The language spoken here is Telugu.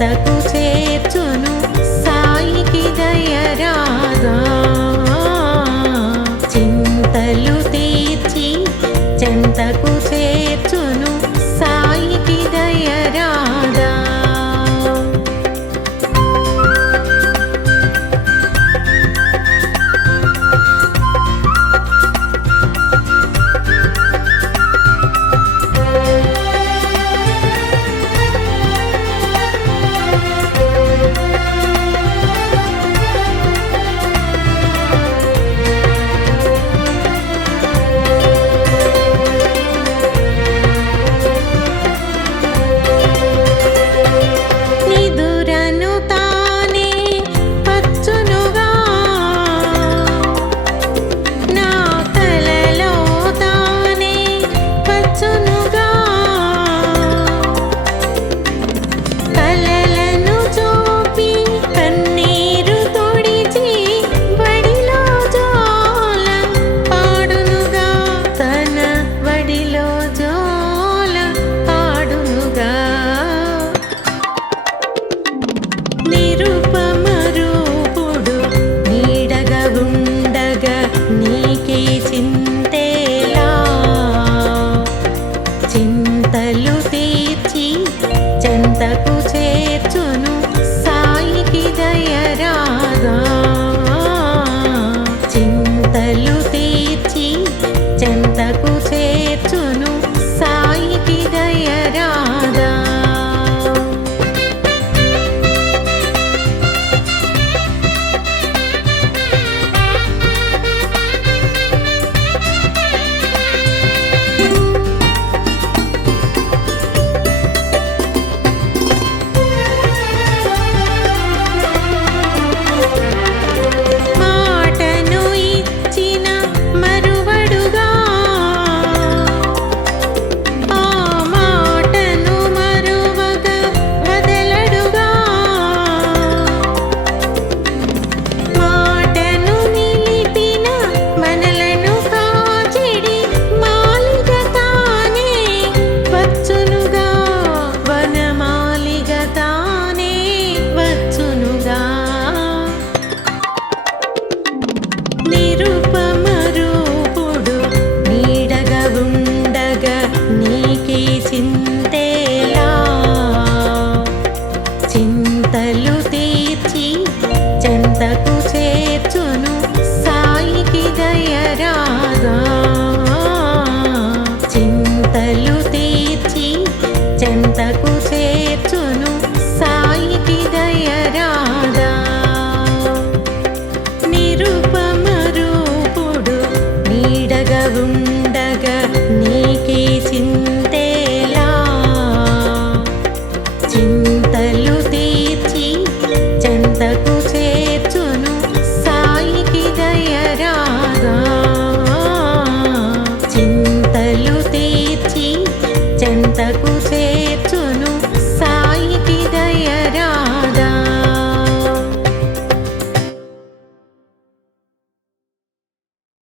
చెంతకు చేర్చును సాయికి దయరాగా చింతలు తీర్చి చెంతకు Santa Cruz. Eh.